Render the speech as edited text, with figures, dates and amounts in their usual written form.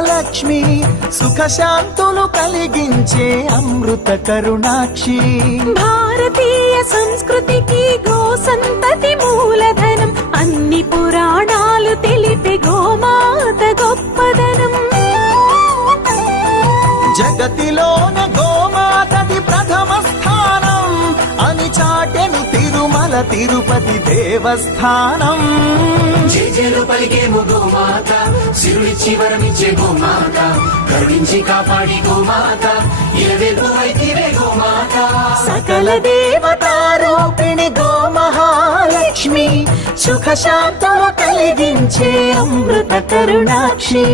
మహాలక్ష్మి, సుఖశాంతులు కలిగించే అమృత కరుణాక్షి. భారతీయ సంస్కృతికి గో సంతతి మూలధనం, అన్ని పురాణాలు తెలిపే గోమాత గొప్పదనం. జగతిలోన గోమాతది ప్రథమ స్థానం అని చాటెను తిరుమల తిరుపతి దేవస్థానం. జేజేలు పలికేము గోమాత, సిరుడిచ్చి వరమిచ్చే గోమాత, కరుణించి కాపాడి గోమాత, ఇలవేల్పు వైతివే గోమాత. సకల దేవతారూపిణి గో మహాలక్ష్మి, సుఖశాంతులు కలిగించే అమృత కరుణాక్షి.